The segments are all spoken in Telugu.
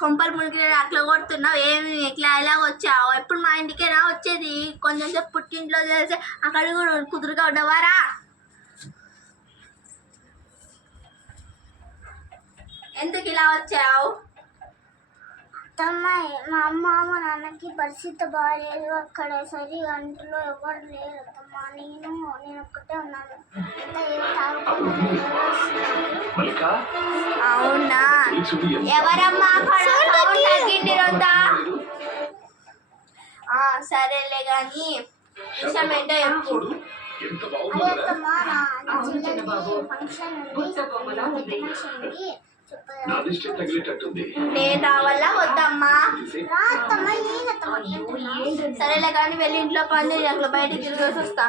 కొంపలు మునిగి అట్లా కొడుతున్నావు, ఏమి ఇట్లా ఎలాగ వచ్చావు? ఎప్పుడు మా ఇంటికే రా వచ్చేది, కొంచెం సేపు పుట్టింట్లో చేసి అక్కడ కూడా కుదురుగా ఉండవారా? ఎందుకు ఇలా వచ్చావు? మా అమ్మ మా నాన్నకి పరిస్థితి బాగాలేదు, అక్కడ సరి అంట్లో ఎవరు లేరు అత్తమ్మ. నేను ఒక్కటే ఉన్నాను. అవునా? ఎవరమ్మా తగ్గింది రొందా? సరేలే గాని విషయం ఏంటో చెప్పు. నేను రావాలా వద్దమ్మా? సరేలే కానీ వెళ్ళి ఇంట్లో పని అట్లా బయటకు తిరిగేసి వస్తా.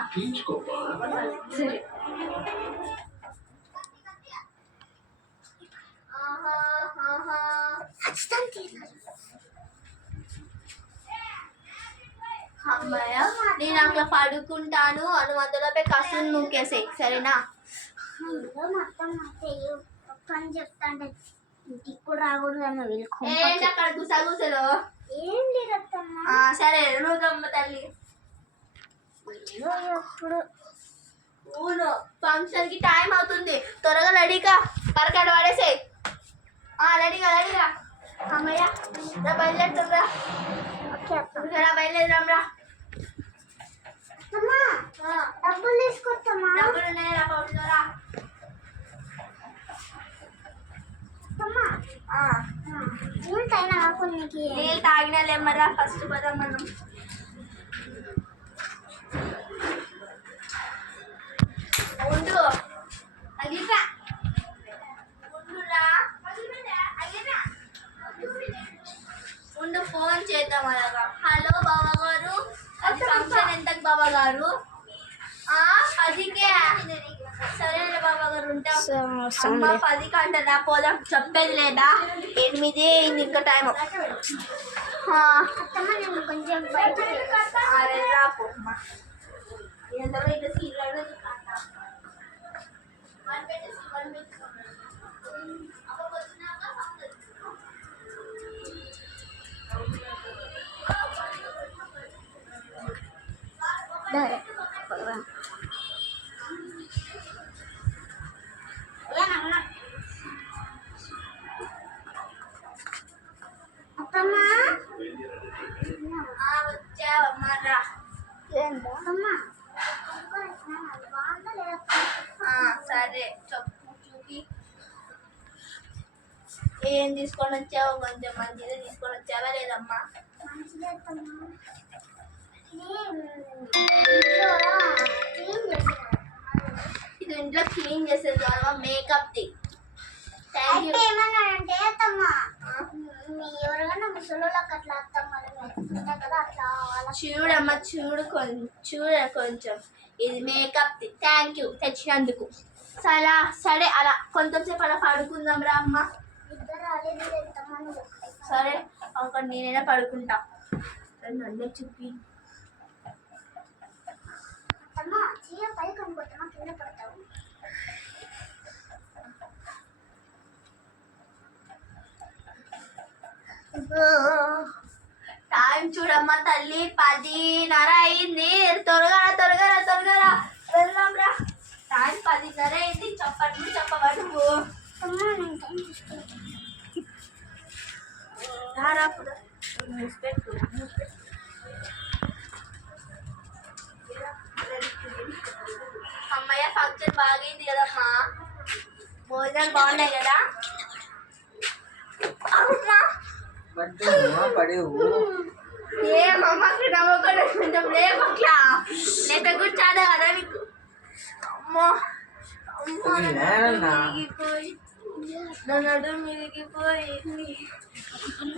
అమ్మాయ నేను అట్లా పడుకుంటాను అను అందులోపై కసులు నూకేసే, సరేనా? పని చెప్తాంటే ఇప్పుడు రాకూడదన్న ఏంటి అక్కడ గుసగుసలు? ఏం లేదమ్మా. సరే నువ్వు తల్లి. ఎప్పుడు ఊను ఫంక్షన్ కి టైం అవుతుంది, త్వరగా రెడీగా పరకాడు పడేసే. రెడీగా అమ్మయ్య రా బయలుదేరుతుందా? బయలుదేరాంరా. డబ్బులు తీసుకొస్తామా? డబ్బులు ఉన్నాయా పౌరులరా? నీళ్ళు తాగినా లేమరా, ఫస్ట్ పదం మనం. ఉండు అగిరా ఉండు ఫోన్ చేద్దాం అలాగా. హలో బావగారు, ఫంక్షన్ ఎంతకు బావగారు? 10కే. సరేలే బావగారు ఉంటా. అమ్మ 10 కంటారా? పోదాం. చెప్పేది లేదా? 8 అయింది ఇంకా టైం. కొంచెం అరే రాపు వచ్చావమ్మారా? సరే చెప్పు చూపి. ఏం తీసుకొని వచ్చావు? కొంచెం మంచిగా తీసుకొని వచ్చావా లేదమ్మా? ఇది ఇంట్లో క్లీన్ చేసేది కాదమ్మా, మేకప్ ది. ఏమన్నాడంటే అత్తమ్మా, ఎవరికైనా ముసలోళ్ళకి అట్లా చూడమ్మా కొంచెం ఇది మేకప్ ది. థ్యాంక్ యూ తెచ్చినందుకు. సరే అలా కొంచెంసేపు అలా పడుకుందాం రా అమ్మ. సరే ఒక నేనైనా పడుకుంటా. నన్నే చూపి. టైం చూడమ్మా తల్లి, 10:30 అయింది. త్వరగా వెళ్దాం రా. టైం 10:30 అయింది. చెప్పవా నువ్వు? అమ్మయ్య ఫంక్షన్ బాగైంది కదమ్మా, భోజనాలు బాగున్నాయి కదా? ఏమమ్మా కొంచెం లేపట్లా లేపే కూర్చాదా కదా నీకు? అమ్మో నన్ను మిరిగిపోయింది.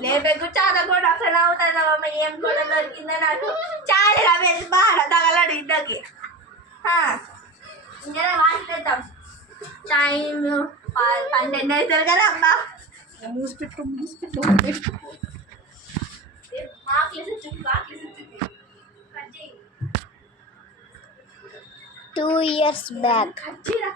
లేపే కూర్చాదా కూడా అసలు అవుతానమ్మా. ఏం కూడా దొరికిందా నాకు? చాలా వెళ్ళి బాగా తగలడు ఇంట్లోకి. ఇంకా వాసిద్దాం. టైం 12 అవుతుంది కదా అమ్మా. మూసిపెట్టు 2 years back. కచ్చిరా